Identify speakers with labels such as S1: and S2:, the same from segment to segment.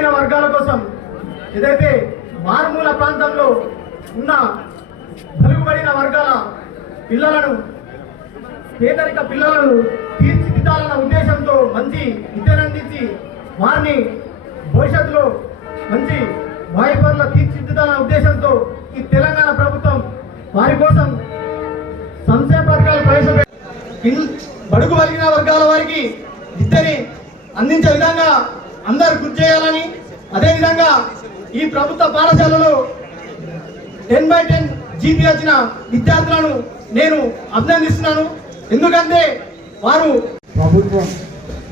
S1: ఈ వర్గాల కోసం ఏదైతే మారుమూల ప్రాంతంలో ఉన్న బలుగుబడిన వర్గాల పిల్లలను పేదరిక పిల్లలను తీర్చిదిద్దాలన్న ఉద్దేశంతో మంచి విద్యనందించి వారిని భవిష్యత్తులో మంచి వాయుపరుల తీర్చిదిద్దాలన్న ఉద్దేశంతో ఈ తెలంగాణ ప్రభుత్వం వారి కోసం సంక్షేమ పథకాలు ప్రవేశపెట్టి బడుగు వర్గాల వారికి విద్యని అందించే విధంగా అందరు కృషి చేయాలని అదేవిధంగా ఈ ప్రభుత్వ పాఠశాలలో టెన్ బై టెన్ జీపీ వచ్చిన విద్యార్థులను నేను అభినందిస్తున్నాను. ఎందుకంటే వారు
S2: ప్రభుత్వం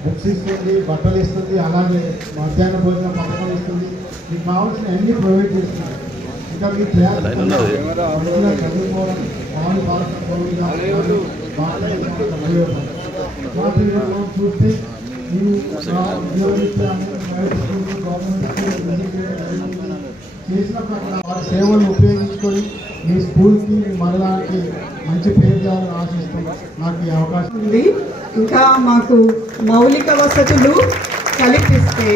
S2: బుక్స్ ఇస్తుంది బట్టలు ఇస్తుంది అలాగే మధ్యాహ్న భోజనం పథకం ఇస్తుంది. మీకు కావాల్సిన అన్ని ప్రొవైడ్ చేస్తుంది ఇంకా మీకు చదువుకోవడం చూస్తే చేసిన వారి సేవలు ఉపయోగించుకొని మీ స్కూల్కి మీ మండలానికి మంచి పేరు చేయాలని ఆశిస్తున్నాం నాకు ఈ అవకాశం
S3: ఉంది. ఇంకా మాకు మౌలిక వసతులు కల్పిస్తే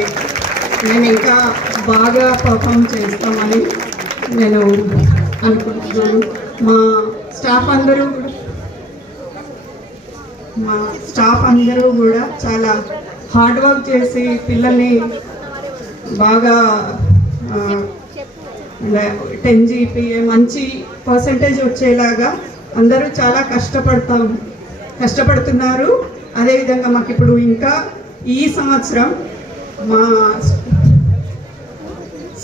S3: నేను ఇంకా బాగా పర్ఫామ్ చేస్తామని నేను అనుకుంటున్నాను. మా స్టాఫ్ అందరూ మా స్టాఫ్ అందరూ కూడా చాలా హార్డ్ వర్క్ చేసి పిల్లల్ని బాగా టెన్ జీపీఏ మంచి పర్సంటేజ్ వచ్చేలాగా అందరూ చాలా కష్టపడతాం కష్టపడుతున్నారు. అదేవిధంగా మాకు ఇప్పుడు ఇంకా ఈ సంవత్సరం మా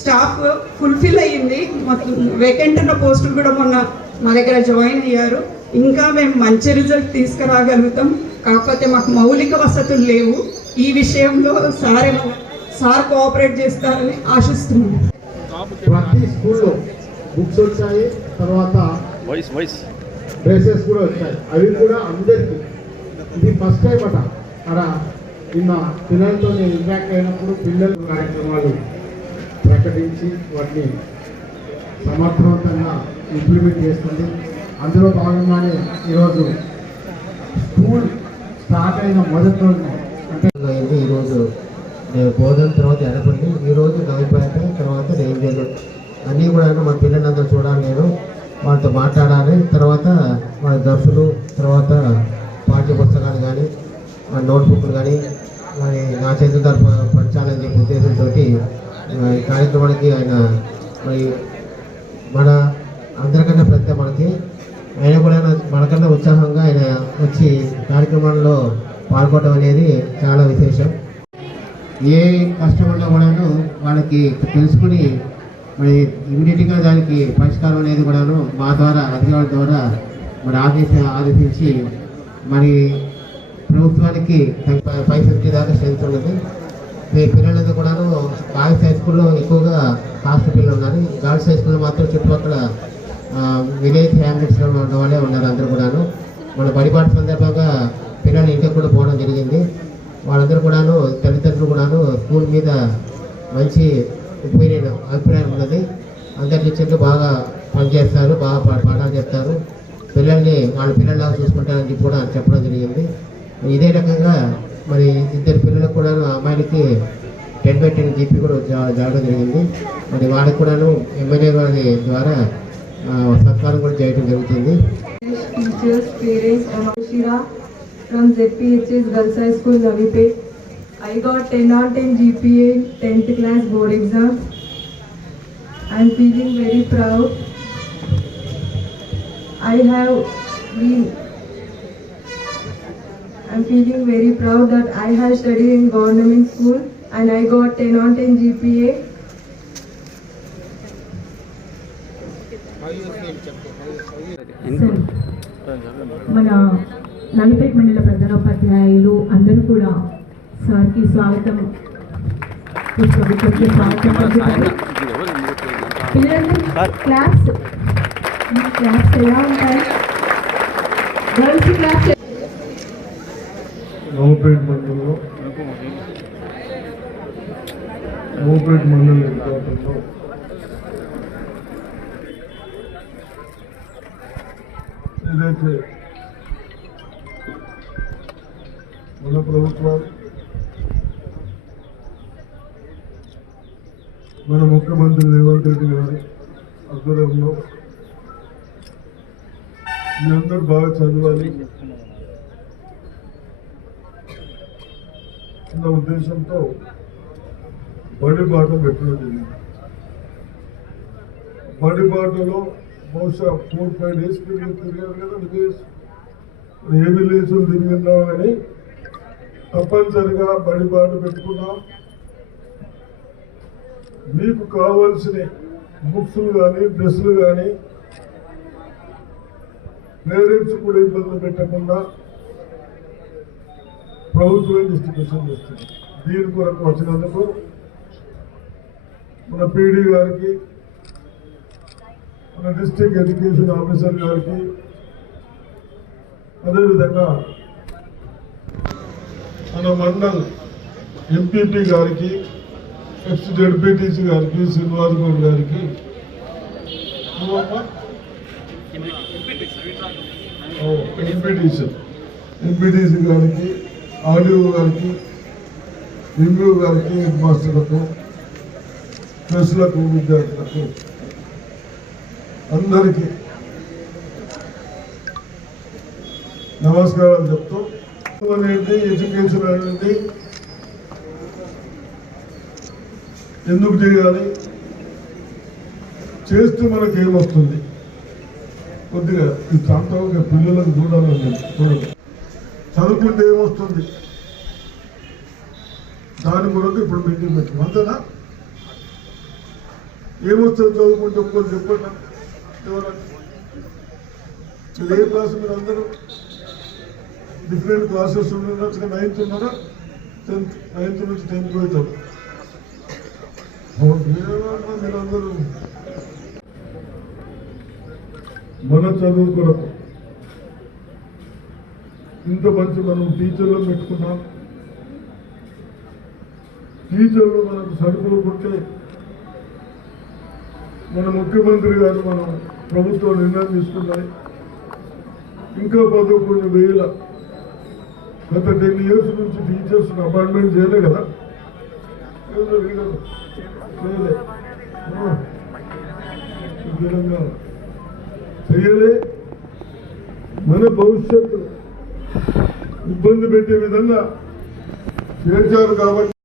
S3: స్టాఫ్ ఫుల్ఫిల్ అయ్యింది. మాకు వేకెంట్ ఉన్న పోస్టులు కూడా మొన్న మా దగ్గర జాయిన్ అయ్యారు. ఇంకా మేము మంచి రిజల్ట్ తీసుకురాగలుగుతాం. కాకపోతే మాకు మౌలిక వసతులు లేవు. ఈ విషయంలో సార్ సార్ కోఆపరేట్ చేస్తారని ఆశిస్తున్నాం.
S2: ప్రతి స్కూల్లో బుక్స్ వచ్చాయి తర్వాత డ్రెస్సెస్ కూడా వచ్చాయి. అవి కూడా అందరికీ. ఇది ఫస్ట్ టైం అట. అక్కడ నిన్న పిల్లలతో నేను ఇంట్రాక్ట్ అయినప్పుడు పిల్లల కార్యక్రమాలు ప్రకటించి వాటిని సమర్థవంతంగా ఇంప్లిమెంట్ చేస్తుంది. అందులో భాగంగానే ఈరోజు స్కూల్ స్టార్ట్ అయిన మొదటి రోజు అంటే
S4: ఈరోజు నేను బోధన తర్వాత ఎడపల్లి ఈరోజు నవిపేట తర్వాత రేంజర్లు అన్నీ కూడా మా పిల్లలందరూ చూడాలి నేను. వాళ్ళతో మాట్లాడాలి. తర్వాత వాళ్ళ దర్శులు తర్వాత పాఠ్య పుస్తకాలు కానీ నోట్బుక్లు కానీ మరి నా చేతుల తరపు పంచాలని చెప్పి ఉద్దేశంతో ఈ కార్యక్రమానికి ఆయన మరి మన అందరికన్నా ప్రతి మనకి. ఆయన కూడా మనకన్నా ఉత్సాహంగా ఆయన వచ్చి కార్యక్రమంలో పాల్గొనడం అనేది చాలా విశేషం. ఏ కష్టం కూడాను వాళ్ళకి తెలుసుకుని మరి ఇమీడియట్గా దానికి పరిష్కారం అనేది కూడాను మా ద్వారా అధికారుల ద్వారా మరి ఆదేశ ఆదేశించి మరి ప్రభుత్వానికి ఫైవ్ ఫిఫ్టీ దాకా స్ట్రెంత్ ఉన్నది మీ పిల్లలది కూడాను బాయ్స్ హై స్కూల్లో ఎక్కువగా కాస్ట్ పిల్లలు ఉన్నారు. గర్ల్స్ హై స్కూల్లో మాత్రం చుట్టుపక్కల విలేజ్ ఫ్యామిలీస్లో ఉన్న వాళ్ళే ఉన్నారు అందరూ కూడాను. మన బడిపాటు సందర్భంగా పిల్లలు ఇంటికి కూడా పోవడం జరిగింది. వాళ్ళందరూ కూడాను తల్లిదండ్రులు కూడాను స్కూల్ మీద మంచి ఉపయోగ అభిప్రాయం ఉన్నది. అందరి టీచర్లు బాగా పనిచేస్తారు బాగా పాఠాలు చెప్తారు పిల్లల్ని వాళ్ళ పిల్లల్లాగా చూసుకుంటారని చెప్పి కూడా చెప్పడం జరిగింది. ఇదే రకంగా మరి ఇద్దరు పిల్లలకు కూడాను అమ్మాయిలకి టెన్ బై టెన్ జీపీ కూడా జరగడం జరిగింది. మరి వాళ్ళకి కూడాను ఎమ్మెల్యే గారి ద్వారా సత్కారం కూడా చేయడం జరుగుతుంది
S5: teachers, parents, I'm Ashira from ZPHS Girls High School, Navipet. I got 10 on 10 GPA, 10th class board exam. I'm feeling very proud. I have been, I'm feeling very proud that I have studied in government school and I got 10 on 10 GPA.
S6: మన నలిపేట మండల ప్రధానోపాధ్యాయులు అందరూ కూడా సార్కి స్వాగతం. Class class ఎలా ఉంటాయి? Girls class
S2: Navapeta మండలంలో నవపేట మండలం ఏదైతే మన ప్రభుత్వాలు
S7: మన ముఖ్యమంత్రి రేవంత్ రెడ్డి గారు ఆధ్వర్యంలో మీరందరూ బాగా చదవాలి. అన్న ఉద్దేశంతో బడి బాట పెట్టడం జరిగింది. బడి పాటలో బహుశా ఫోర్ ఫైవ్ డేస్ పీరియడ్ తిరిగారు కదా విలేజ్ ఏ విలేజ్ తిరిగినాం కానీ తప్పనిసరిగా బడిబాటు పెట్టుకున్నాం. మీకు కావాల్సిన బుక్స్లు కానీ డ్రెస్సులు కానీ పేరెంట్స్ కూడా ఇబ్బంది పెట్టకుండా ప్రభుత్వం డిస్ట్రిబ్యూషన్ చేస్తుంది. దీని కొరకు వచ్చినందుకు మన పీడీ గారికి మన డిస్ట్రిక్ట్ ఎడ్యుకేషన్ ఆఫీసర్ గారికి అదేవిధంగా మన మండల్ ఎంపీపీ గారికి నెక్స్ట్ జడ్పీటీసీ గారికి శ్రీనివాస్ గౌడ్ గారికి ఎంపీటీసీ. ఎంపీటీసీ గారికి ఆడియో గారికి రివ్యూ గారికి హెడ్ మాస్టర్లకు ప్రెస్లకు విద్యార్థులకు అందరికీ నమస్కారాలు చెప్తూ అనేది ఎడ్యుకేషన్ అనేది ఎందుకు చేయాలి? చేస్తే మనకి ఏమొస్తుంది? కొద్దిగా ఈ ప్రాంతంలో పిల్లలకు చూడాలని నేను చూడండి చదువుకుంటే ఏమొస్తుంది? దాని కొరకు ఇప్పుడు మీటింగ్ పెట్టాం అంతేనా? ఏమొస్తుంది చదువుకుంటే ఒక్కరు చెప్పండి. లే క్లాస్ మీరు అందరూ డిఫరెంట్ క్లాసెస్ ఉండొచ్చు నైన్త్ ఉన్నారా? టెన్త్ నైన్త్ నుంచి టెన్త్ పోతారు. అందరూ. మన చదువు కొరకు ఇంత మంచి మనం టీచర్లు పెట్టుకున్నాం. టీచర్లు మనకు సరుకులు కొట్టే మన ముఖ్యమంత్రి గారు మనం ప్రభుత్వం నిర్ణయం తీసుకున్నాయి ఇంకా పదకొండు వేల గత టెన్ ఇయర్స్ నుంచి టీచర్స్ అపాయింట్మెంట్ చేయలే కదా. చేయలే. చేయలే. మన భవిష్యత్తు ఇబ్బంది పెట్టే విధంగా చేర్చారు కాబట్టి